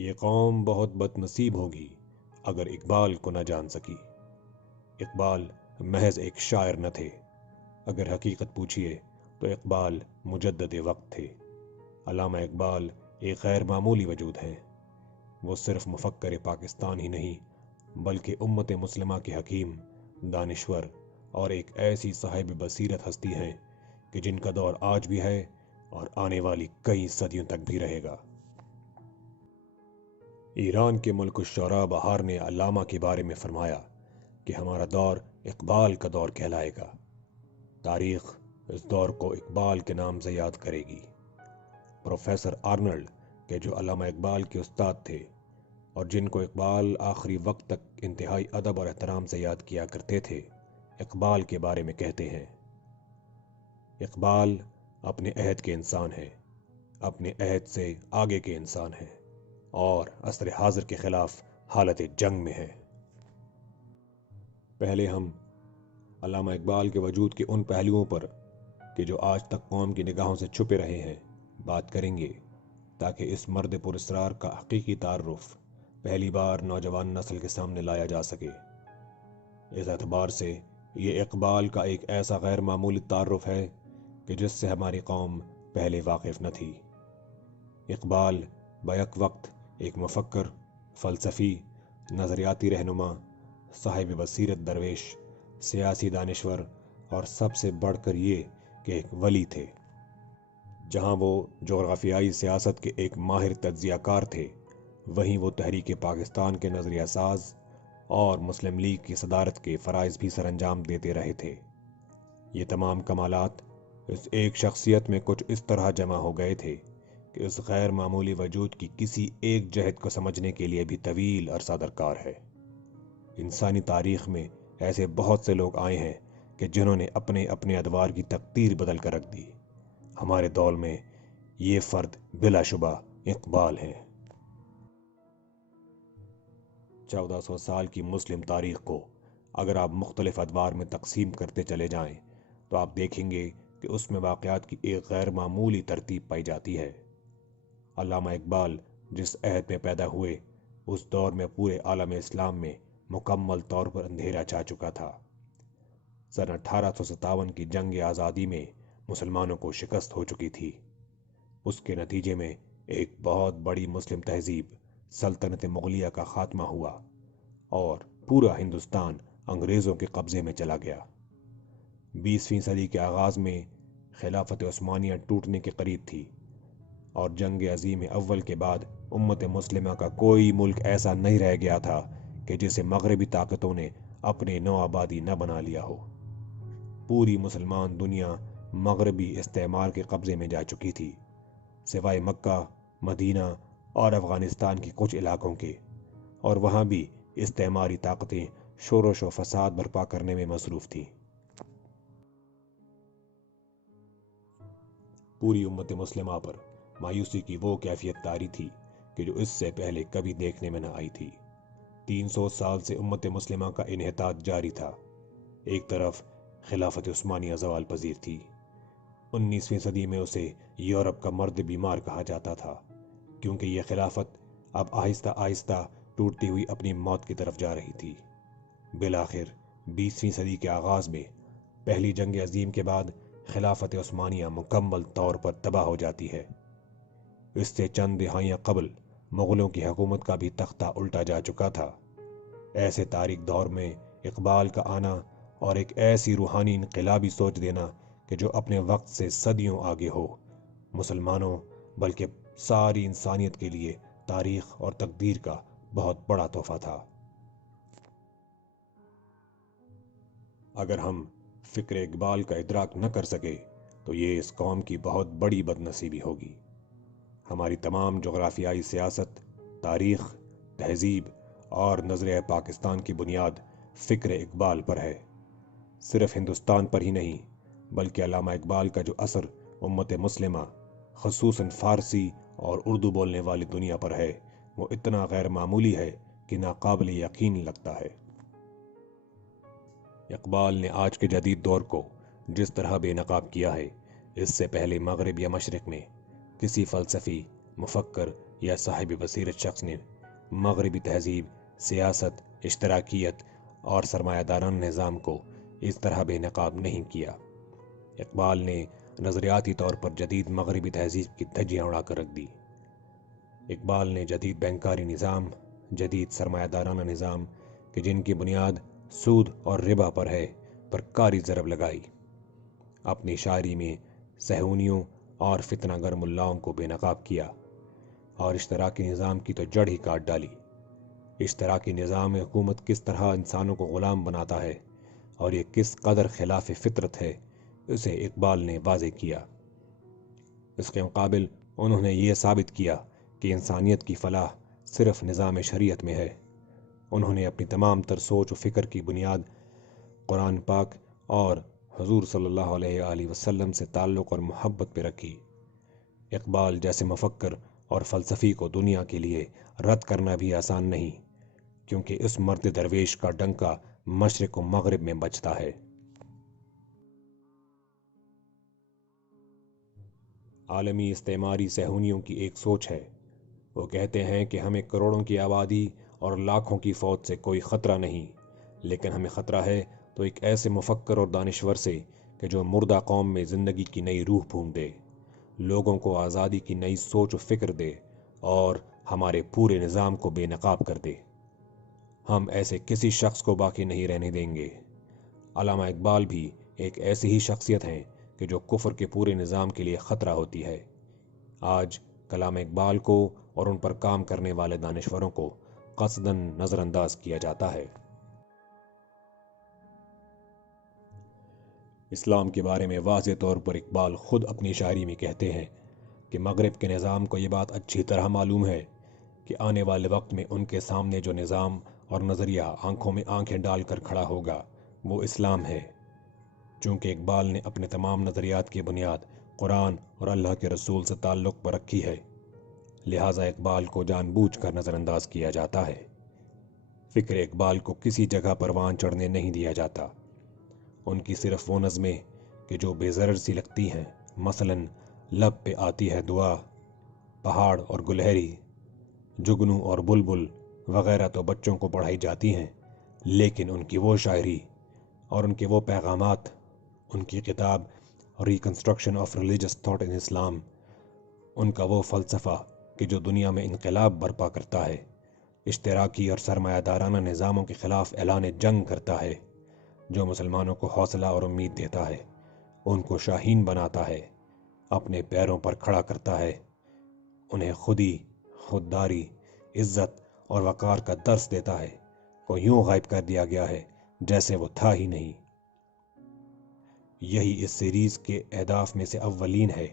یہ قوم بہت بدنصیب ہوگی اگر اقبال کو نہ جان سکی۔ اقبال محض ایک شاعر نہ تھے، اگر حقیقت پوچھیے تو اقبال مجدد وقت تھے۔ علامہ اقبال ایک غیر معمولی وجود ہیں۔ وہ صرف مفکر پاکستان ہی نہیں بلکہ امت مسلمہ کے حکیم، دانشور اور ایک ایسی صاحب بصیرت ہستی ہیں کہ جن کا دور آج بھی ہے اور آنے والی کئی صدیوں تک بھی رہے گا۔ ایران کے ملک الشعراء بہار نے علامہ کے بارے میں فرمایا کہ ہمارا دور اقبال کا دور کہلائے گا۔ تاریخ اس دور کو اقبال کے نام سے یاد کرے گی۔ پروفیسر آرنلڈ کہ جو علامہ اقبال کے استاد تھے اور جن کو اقبال آخری وقت تک انتہائی ادب اور احترام سے یاد کیا کرتے تھے، اقبال کے بارے میں کہتے ہیں، اقبال اپنے عہد کے انسان ہیں، اپنے عہد سے آگے کے انسان ہیں اور عصر حاضر کے خلاف حالت جنگ میں ہے۔ پہلے ہم علامہ اقبال کے وجود کے ان پہلوؤں پر کہ جو آج تک قوم کی نگاہوں سے چھپے رہے ہیں بات کریں گے، تاکہ اس مرد پر اسرار کا حقیقی تعارف پہلی بار نوجوان نسل کے سامنے لایا جا سکے۔ اس اعتبار سے یہ اقبال کا ایک ایسا غیر معمولی تعارف ہے کہ جس سے ہماری قوم پہلے واقف نہ تھی۔ اقبال بیک وقت ایک مفکر، فلسفی، نظریاتی رہنما، صاحب بصیرت درویش، سیاسی دانشور اور سب سے بڑھ کر یہ کہ ایک ولی تھے۔ جہاں وہ جغرافیائی سیاست کے ایک ماہر تجزیہ کار تھے، وہیں وہ تحریک پاکستان کے نظریہ ساز اور مسلم لیگ کی صدارت کے فرائض بھی سر انجام دیتے رہے تھے۔ یہ تمام کمالات اس ایک شخصیت میں کچھ اس طرح جمع ہو گئے تھے کہ اس غیر معمولی وجود کی کسی ایک جہت کو سمجھنے کے لیے بھی طویل عرصہ درکار ہے۔ انسانی تاریخ میں ایسے بہت سے لوگ آئے ہیں کہ جنہوں نے اپنے اپنے ادوار کی تقدیر بدل کر رکھ دی۔ ہمارے دور میں یہ فرد بلا شبہ اقبال ہیں۔ 1400 سال کی مسلم تاریخ کو اگر آپ مختلف ادوار میں تقسیم کرتے چلے جائیں تو آپ دیکھیں گے کہ اس میں واقعات کی ایک غیر معمولی ترتیب پائی جاتی ہے۔ علامہ اقبال جس عہد میں پیدا ہوئے، اس دور میں پورے عالم اسلام میں مکمل طور پر اندھیرا چھا چکا تھا۔ سن 1857 کی جنگ آزادی میں مسلمانوں کو شکست ہو چکی تھی۔ اس کے نتیجے میں ایک بہت بڑی مسلم تہذیب سلطنت مغلیہ کا خاتمہ ہوا اور پورا ہندوستان انگریزوں کے قبضے میں چلا گیا۔ 20ویں صدی کے آغاز میں خلافت عثمانیہ ٹوٹنے کے قریب تھی اور جنگ عظیم اول کے بعد امت مسلمہ کا کوئی ملک ایسا نہیں رہ گیا تھا کہ جسے مغربی طاقتوں نے اپنے نو آبادی نہ بنا لیا ہو۔ پوری مسلمان دنیا مغربی استعمار کے قبضے میں جا چکی تھی، سوائے مکہ، مدینہ اور افغانستان کے کچھ علاقوں کے، اور وہاں بھی استعماری طاقتیں شورش و فساد برپا کرنے میں مصروف تھیں۔ پوری امت مسلمہ پر مایوسی کی وہ کیفیت طاری تھی کہ جو اس سے پہلے کبھی دیکھنے میں نہ آئی تھی۔ 300 سال سے امت مسلمہ کا انحطاط جاری تھا۔ ایک طرف خلافت عثمانیہ زوال پذیر تھی۔ 19ویں صدی میں اسے یورپ کا مرد بیمار کہا جاتا تھا، کیونکہ یہ خلافت اب آہستہ آہستہ ٹوٹتی ہوئی اپنی موت کی طرف جا رہی تھی۔ بالآخر 20ویں صدی کے آغاز میں پہلی جنگ عظیم کے بعد خلافت عثمانیہ مکمل طور پر تباہ ہو جاتی ہے۔ اس سے چند دہائیاں قبل مغلوں کی حکومت کا بھی تختہ الٹا جا چکا تھا۔ ایسے تاریک دور میں اقبال کا آنا اور ایک ایسی روحانی انقلابی سوچ دینا کہ جو اپنے وقت سے صدیوں آگے ہو، مسلمانوں بلکہ ساری انسانیت کے لیے تاریخ اور تقدیر کا بہت بڑا تحفہ تھا۔ اگر ہم فکر اقبال کا ادراک نہ کر سکے تو یہ اس قوم کی بہت بڑی بدنصیبی ہوگی۔ ہماری تمام جغرافیائی سیاست، تاریخ، تہذیب اور نظریہ پاکستان کی بنیاد فکر اقبال پر ہے۔ صرف ہندوستان پر ہی نہیں بلکہ علامہ اقبال کا جو اثر امت مسلمہ خصوصاً فارسی اور اردو بولنے والی دنیا پر ہے، وہ اتنا غیر معمولی ہے کہ ناقابل یقین لگتا ہے۔ اقبال نے آج کے جدید دور کو جس طرح بے نقاب کیا ہے، اس سے پہلے مغرب یا مشرق میں کسی فلسفی، مفکر یا صاحب بصیرت شخص نے مغربی تہذیب، سیاست، اشتراکیت اور سرمایہ دارانہ نظام کو اس طرح بے نقاب نہیں کیا۔ اقبال نے نظریاتی طور پر جدید مغربی تہذیب کی دھجیاں اڑا کر رکھ دی۔ اقبال نے جدید بینکاری نظام، جدید سرمایہ دارانہ نظام کہ جن کی بنیاد سود اور ربا پر ہے پر کاری ضرب لگائی۔ اپنی شاعری میں صہیونیوں اور فتنہ گر ملاؤں کو بے نقاب کیا اور اشتراکی نظام کی تو جڑ ہی کاٹ ڈالی۔ اشتراکی نظام حکومت کس طرح انسانوں کو غلام بناتا ہے اور یہ کس قدر خلاف فطرت ہے، اسے اقبال نے واضح کیا۔ اس کے مقابل انہوں نے یہ ثابت کیا کہ انسانیت کی فلاح صرف نظام شریعت میں ہے۔ انہوں نے اپنی تمام تر سوچ و فکر کی بنیاد قرآن پاک اور حضور صلی اللہ علیہ وآلہ وسلم سے تعلق اور محبت پہ رکھی۔ اقبال جیسے مفکر اور فلسفی کو دنیا کے لیے رد کرنا بھی آسان نہیں، کیونکہ اس مرد درویش کا ڈنکا مشرق و مغرب میں بجتا ہے۔ عالمی استعماری صہیونیوں کی ایک سوچ ہے۔ وہ کہتے ہیں کہ ہمیں کروڑوں کی آبادی اور لاکھوں کی فوج سے کوئی خطرہ نہیں، لیکن ہمیں خطرہ ہے تو ایک ایسے مفکر اور دانشور سے کہ جو مردہ قوم میں زندگی کی نئی روح پھونک دے، لوگوں کو آزادی کی نئی سوچ و فکر دے اور ہمارے پورے نظام کو بے نقاب کر دے۔ ہم ایسے کسی شخص کو باقی نہیں رہنے دیں گے۔ علامہ اقبال بھی ایک ایسی ہی شخصیت ہیں کہ جو کفر کے پورے نظام کے لیے خطرہ ہوتی ہے۔ آج کلام اقبال کو اور ان پر کام کرنے والے دانشوروں کو قصداً نظر انداز کیا جاتا ہے۔ اسلام کے بارے میں واضح طور پر اقبال خود اپنی شاعری میں کہتے ہیں کہ مغرب کے نظام کو یہ بات اچھی طرح معلوم ہے کہ آنے والے وقت میں ان کے سامنے جو نظام اور نظریہ آنکھوں میں آنکھیں ڈال کر کھڑا ہوگا وہ اسلام ہے۔ چونکہ اقبال نے اپنے تمام نظریات کی بنیاد قرآن اور اللہ کے رسول سے تعلق پر رکھی ہے، لہٰذا اقبال کو جان بوجھ کر نظر انداز کیا جاتا ہے۔ فکر اقبال کو کسی جگہ پروان چڑھنے نہیں دیا جاتا۔ ان کی صرف وہ نظمیں کہ جو بے ضرر سی لگتی ہیں، مثلاً لب پہ آتی ہے دعا، پہاڑ اور گلہری، جگنو اور بلبل وغیرہ تو بچوں کو پڑھائی جاتی ہیں، لیکن ان کی وہ شاعری اور ان کے وہ پیغامات، ان کی کتاب reconstruction of religious thought in Islam, ان کا وہ فلسفہ کہ جو دنیا میں انقلاب برپا کرتا ہے، اشتراکی اور سرمایہ دارانہ نظاموں کے خلاف اعلان جنگ کرتا ہے، جو مسلمانوں کو حوصلہ اور امید دیتا ہے، ان کو شاہین بناتا ہے، اپنے پیروں پر کھڑا کرتا ہے، انہیں خودی، خودداری، عزت اور وقار کا درس دیتا ہے، کو یوں غائب کر دیا گیا ہے جیسے وہ تھا ہی نہیں۔ یہی اس سیریز کے اہداف میں سے اولین ہے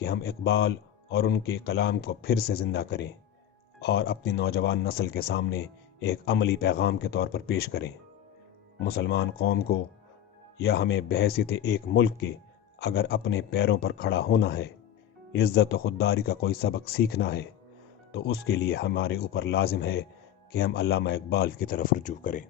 کہ ہم اقبال اور ان کے کلام کو پھر سے زندہ کریں اور اپنی نوجوان نسل کے سامنے ایک عملی پیغام کے طور پر پیش کریں۔ مسلمان قوم کو یا ہمیں بحیثیت ایک ملک کے اگر اپنے پیروں پر کھڑا ہونا ہے، عزت و خودداری کا کوئی سبق سیکھنا ہے، تو اس کے لیے ہمارے اوپر لازم ہے کہ ہم علامہ اقبال کی طرف رجوع کریں۔